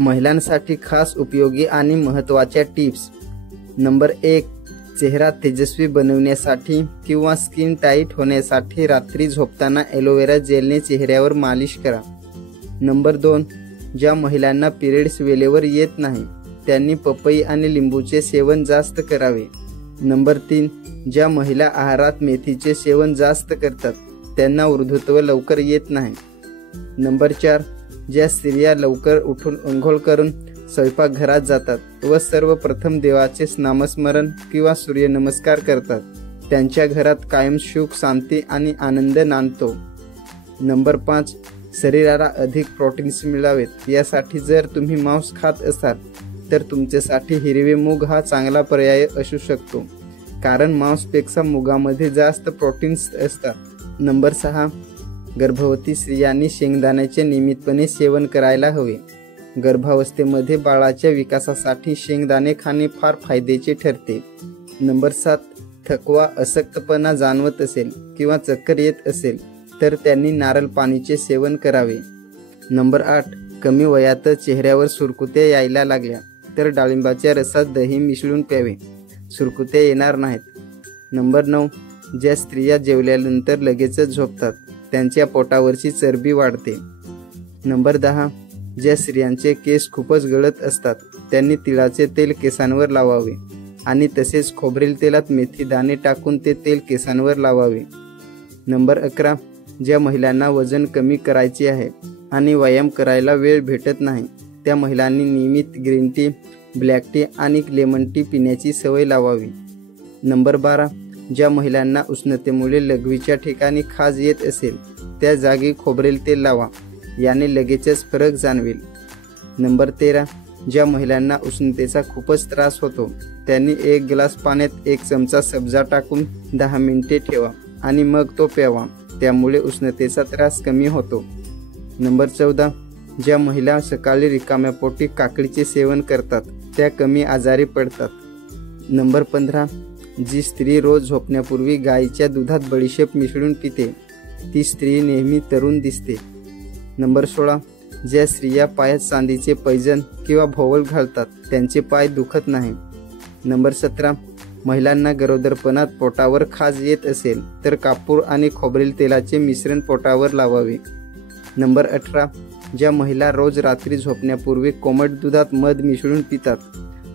महिलांसाठी खास उपयोगी आणि महत्त्वाच्या टिप्स. नंबर 1. चेहरा तेजस्वी बनवण्यासाठी किंवा स्किन टाईट होण्यासाठी रात्री झोपताना ॲलोवेरा जेलने चेहऱ्यावर मालिश करा. नंबर 2. ज्या महिलांना पिरियड्स वेळेवर येत नाही त्यांनी पपई आणि लिंबूचे सेवन जास्त करावे. नंबर 3. ज्या महिला आहारात मेथीचे सेवन जास्त करतात त्यांना वृद्धत्व लवकर येत नाही. नंबर 4. ज्या स्त्रिया लवकर उठून अंघोळ करून स्वयंपाकघरात जातात व सर्वप्रथम देवाचे नामस्मरण किंवा सूर्यनमस्कार करतात त्यांच्या घरात कायम सुख, शांती आणि आनंद नांदतो. नंबर 5. शरीराला अधिक प्रोटीन्स मिळावेत यासाठी जर तुम्ही मांस खात असाल तर तुमच्यासाठी हिरवे मूग हा चांगला पर्याय असू शकतो, कारण मांसपेक्षा मुगामध्ये जास्त प्रोटीन्स असतात. नंबर 6. गर्भवती स्त्रियांनी शेंगदाण्याचे नियमितपणे सेवन करायला हवे. गर्भावस्थेमध्ये बाळाच्या विकासासाठी शेंगदाणे खाणे फार फायद्याचे ठरते. नंबर 7. थकवा, अशक्तपणा जाणवत असेल किंवा चक्कर येत असेल तर त्यांनी नारळ पाणीचे सेवन करावे. नंबर 8. कमी वयातच चेहऱ्यावर सुरकुत्या यायला लागल्या तर डाळिंबाच्या रसात दही मिसळून प्यावे, सुरकुत्या येणार नाहीत. नंबर 9. ज्या स्त्रिया जेवल्यानंतर लगेचच झोपतात त्यांच्या पोटावरची चरबी वाढते. नंबर 10. ज्या स्त्रियांचे केस खूपच गळत असतात त्यांनी तिळाचे तेल केसांवर लावावे आणि तसेच खोबरेल तेलात मेथी दाणे टाकून ते तेल केसांवर लावावे. नंबर 11. ज्या महिलांना वजन कमी करायचे आहे आणि व्यायाम करायला वेळ भेटत नाही त्या महिलांनी नियमित ग्रीन टी, ब्लॅक टी आणि लेमन टी पिण्याची सवय लावावी. नंबर 12. ज्या महिलांना उष्णतेमुळे लघवीच्या ठिकाणी खाज येत असेल त्या जागी खोबरेल तेल लावा, याने लगेचच फरक जाणवेल. नंबर 13. ज्या महिलांना उष्णतेचा खूपच त्रास होतो त्यांनी 1 ग्लास पाण्यात 1 चमचा सब्जा टाकून 10 मिनिटे ठेवा आणि मग तो प्यावा, त्यामुळे उष्णतेचा त्रास कमी होतो. नंबर 14. ज्या महिला सकाळी रिकाम्या पोटी काकडीचे सेवन करतात त्या कमी आजारी पडतात. नंबर 15. जी स्त्री रोज झोपण्यापूर्वी गाईच्या दुधात बडीशेप मिसळून पिते ती स्त्री नेहमी तरुण दिसते. नंबर 16. ज्या स्त्रिया पायात चांदीचे पैंजण किंवा भोवळ घालतात त्यांचे पाय दुखत नाही. नंबर 17. महिलांना गरोदरपणात पोटावर खाज येत असेल तर कापूर आणि खोबरेल तेलाचे मिश्रण पोटावर लावावे. नंबर 18. ज्या महिला रोज रात्री झोपण्यापूर्वी कोमट दुधात मध मिसळून पितात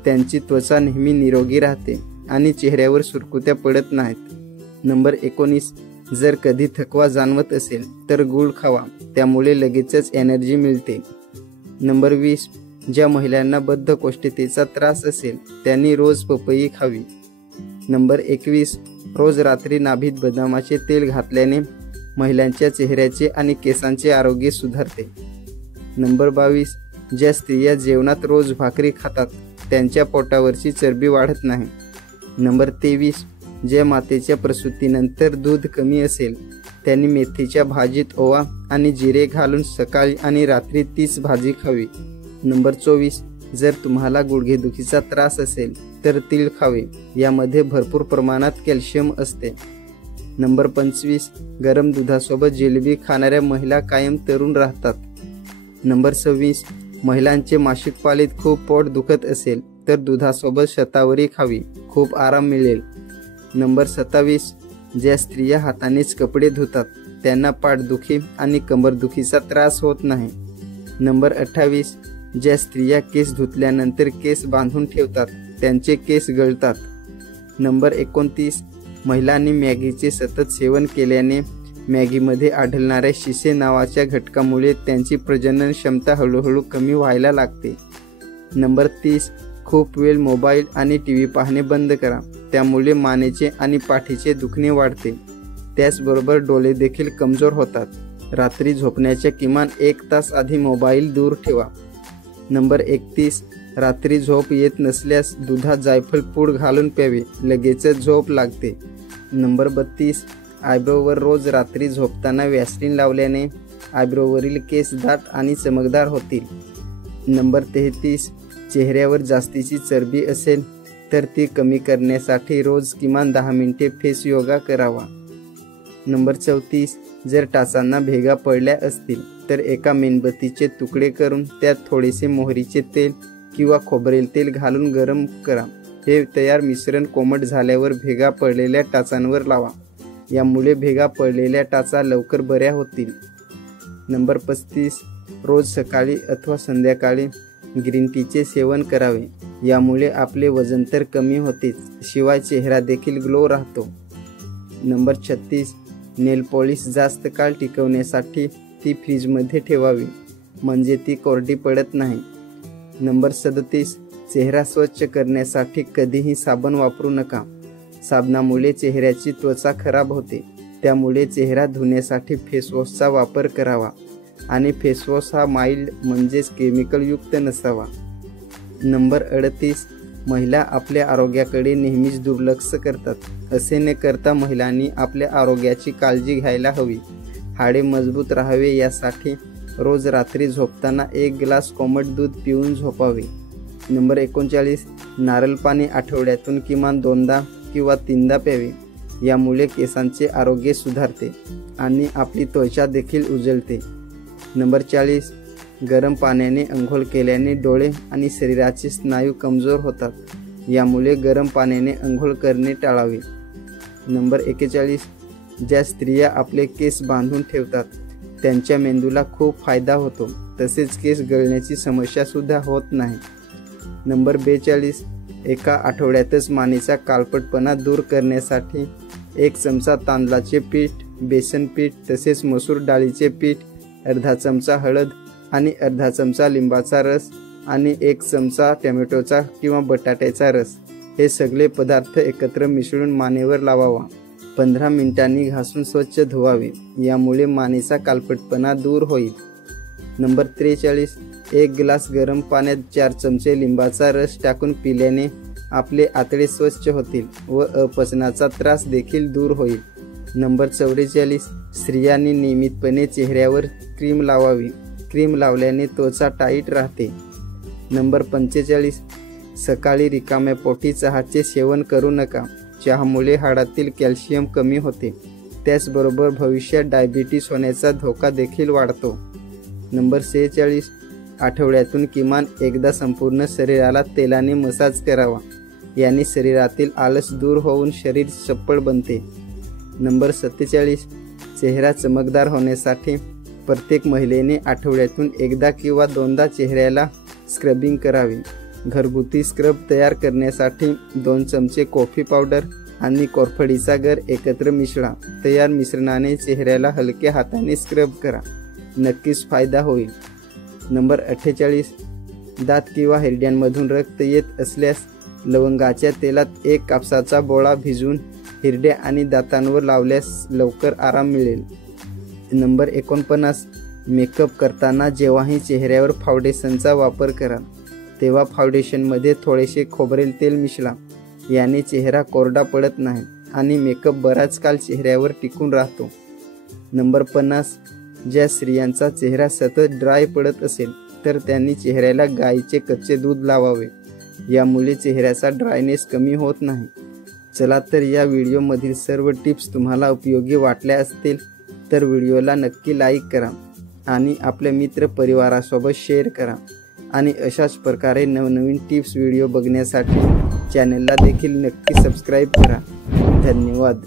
त्यांची त्वचा नेहमी निरोगी राहते आणि चेहऱ्यावर सुरकुत्या पडत नाहीत. नंबर 19. जर कधी थकवा जाणवत असेल तर गूळ खावा, त्यामुळे लगेचच एनर्जी मिळते. नंबर 20. ज्या महिलांना बद्धकोष्ठतेचा त्रास असेल त्यांनी रोज पपई खावी. नंबर 21. रोज रात्री नाभीत बदामाचे तेल घातल्याने महिलांच्या चेहऱ्याचे आणि केसांचे आरोग्य सुधारते. नंबर 22. ज्या स्त्रिया जेवणात रोज भाकरी खातात त्यांच्या पोटावरची चरबी वाढत नाही. नंबर 23. ज्या मातेच्या प्रसूतीनंतर दूध कमी असेल त्यांनी मेथीच्या भाजीत ओवा आणि जिरे घालून सकाळी आणि रात्री तीच भाजी खावी. नंबर 24. जर तुम्हाला गुडघेदुखीचा त्रास असेल तर तीळ खावे, यामध्ये भरपूर प्रमाणात कॅल्शियम असते. नंबर 25. गरम दुधासोबत जिलेबी खाणाऱ्या महिला कायम तरुण राहतात. नंबर 26. महिलांचे मासिक पाळीत खूप पोट दुखत असेल तर दुधासोबत शतावरी खावी, खूप आराम मिळेल. नंबर 27. ज्या स्त्रिया हातानेच कपडे धुतात त्यांना पाठदुखी आणि कंबरदुखीचा त्रास होत नाही. नंबर 28. ज्या स्त्रिया केस धुतल्यानंतर केस बांधून ठेवतात त्यांचे केस गळतात. नंबर 29. महिलांनी मॅगीचे सतत सेवन केल्याने मॅगीमध्ये आढळणाऱ्या शिसे नावाच्या घटकामुळे त्यांची प्रजनन क्षमता हळूहळू कमी व्हायला लागते. नंबर 30. खूप वेळ मोबाईल आणि टीव्ही पाहणे बंद करा, त्यामुळे मानेचे आणि पाठीचे दुखणे वाढते. त्याचबरोबर डोळे देखील कमजोर होतात. रात्री झोपण्याच्या किमान 1 तास आधी मोबाईल दूर ठेवा. नंबर 31. रात्री झोप येत नसल्यास दुधात जायफळ पूड घालून प्यावे, लगेचच झोप लागते. नंबर 32. आयब्रोवर रोज रात्री झोपताना व्हॅसलीन लावल्याने आयब्रोवरील केस दाट आणि चमकदार होतील. नंबर 33. चेहऱ्यावर जास्तीची चरबी असेल तर ती कमी करण्यासाठी रोज किमान 10 मिनिटे फेस योगा करावा. नंबर 34. जर टाचांना भेगा पडल्या असतील तर एका मेणबत्तीचे तुकडे करून त्यात थोडेसे मोहरीचे तेल किंवा खोबरेल तेल घालून गरम करा. हे तयार मिश्रण कोमट झाल्यावर भेगा पडलेल्या टाचांवर लावा. यामुळे भेगा पडलेल्या टाचा लवकर बऱ्या होतील. नंबर 35. रोज सकाळी अथवा संध्याकाळी ग्रीन टीचे सेवन करावे. यामुळे आपले वजन तर कमी होतेच, शिवाय चेहरा देखील ग्लो राहतो. नंबर 36. नेल पॉलिश जास्त काळ टिकवण्यासाठी ती फ्रीजमध्ये ठेवावी, म्हणजे ती कोरडी पडत नाही. नंबर 37. चेहरा स्वच्छ करण्यासाठी कधीही साबण वापरू नका. साबणामुळे चेहऱ्याची त्वचा खराब होते. त्यामुळे चेहरा धुण्यासाठी फेसवॉशचा वापर करावा आणि फेसवॉश हा माइल्ड म्हणजेच केमिकलयुक्त नसावा. नंबर 38. महिला आपल्या आरोग्याकडे नेहमीच दुर्लक्ष करतात. असे न करता महिलांनी आपल्या आरोग्याची काळजी घ्यायला हवी. हाडे मजबूत राहावे यासाठी रोज रात्री झोपताना 1 ग्लास कोमट दूध पिऊन झोपावे. नंबर 39. नारळ पाणी आठवड्यातून किमान 2दा किंवा 3दा प्यावे. यामुळे केसांचे आरोग्य सुधारते आणि आपली त्वचा देखील उजळते. नंबर 40. गरम पाण्याने अंघोळ केल्याने डोळे आणि शरीराचे स्नायू कमजोर होतात. यामुळे गरम पाण्याने अंघोळ करणे टाळावे. नंबर 41. ज्या स्त्रिया आपले केस बांधून ठेवतात त्यांच्या मेंदूला खूप फायदा होतो, तसेच केस गळण्याची समस्या सुद्धा होत नाही. नंबर 42. एका आठवड्यातच मानेचा काळपटपणा दूर करण्यासाठी 1 चमचा तांदळाचे पीठ, बेसन पीठ तसेच मसूर डाळीचे पीठ, अर्धा चमचा हळद आणि अर्धा चमचा लिंबाचा रस आणि 1 चमचा टोमॅटोचा किंवा बटाट्याचा रस हे सगळे पदार्थ एकत्र मिसळून मानेवर लावावा. 15 मिनिटांनी घासून स्वच्छ धुवावे. यामुळे मानेचा काळपटपणा दूर होईल. नंबर 43. 1 ग्लास गरम पाण्यात 4 चमचे लिंबाचा रस टाकून पिल्याने आपले आतडे स्वच्छ होतील व अपचनाचा त्रास देखील दूर होईल. नंबर 44. स्त्रियांनी नियमितपणे चेहऱ्यावर क्रीम लावावी. क्रीम लावल्याने त्वचा टाईट राहते. नंबर 45. सकाळी रिकाम्या पोटी चहाचे सेवन करू नका. चहामुळे हाडातील कॅल्शियम कमी होते. त्याचबरोबर भविष्यात डायबिटीस होण्याचा धोका देखील वाढतो. नंबर 46. आठवड्यातून किमान एकदा संपूर्ण शरीराला तेलाने मसाज करावा. याने शरीरातील आळस दूर होऊन शरीर चप्पळ बनते. नंबर 47. चेहरा चमकदार होण्यासाठी प्रत्येक महिलेने आठवड्यातून एकदा किंवा 2दा चेहऱ्याला स्क्रबिंग करावे. घरगुती स्क्रब तयार करण्यासाठी 2 चमचे कॉफी पावडर आणि कोरफडीचा गर एकत्र मिसळा. तयार मिश्रणाने चेहऱ्याला हलक्या हाताने स्क्रब करा. नक्कीच फायदा होईल. नंबर 48. दात किंवा हिरड्यांमधून रक्त येत असल्यास लवंगाच्या तेलात 1 कापसाचा बोळा भिजवून हिरड्या आणि दातांवर लावल्यास लवकर आराम मिळेल. नंबर 49. मेकअप करताना जेव्हाही चेहऱ्यावर फाउंडेशनचा वापर करा तेव्हा फाउंडेशनमध्ये थोडेसे खोबरेल तेल मिसळा. याने चेहरा कोरडा पडत नाही आणि मेकअप बराच काळ चेहऱ्यावर टिकून राहतो. नंबर 50. ज्या स्त्रियांचा चेहरा सतत ड्राय पडत असेल तर त्यांनी चेहऱ्याला गाईचे कच्चे दूध लावावे. यामुळे चेहऱ्याचा ड्रायनेस कमी होत नाही. चला तर या व्हिडिओमधील सर्व टिप्स तुम्हाला उपयोगी वाटल्या असतील तर व्हिडिओला नक्की लाईक करा आणि आपल्या मित्र परिवारासोबत शेअर करा आणि अशाच प्रकारे नवनवीन टिप्स व्हिडिओ बघण्यासाठी चॅनलला देखील नक्की सबस्क्राईब करा. धन्यवाद.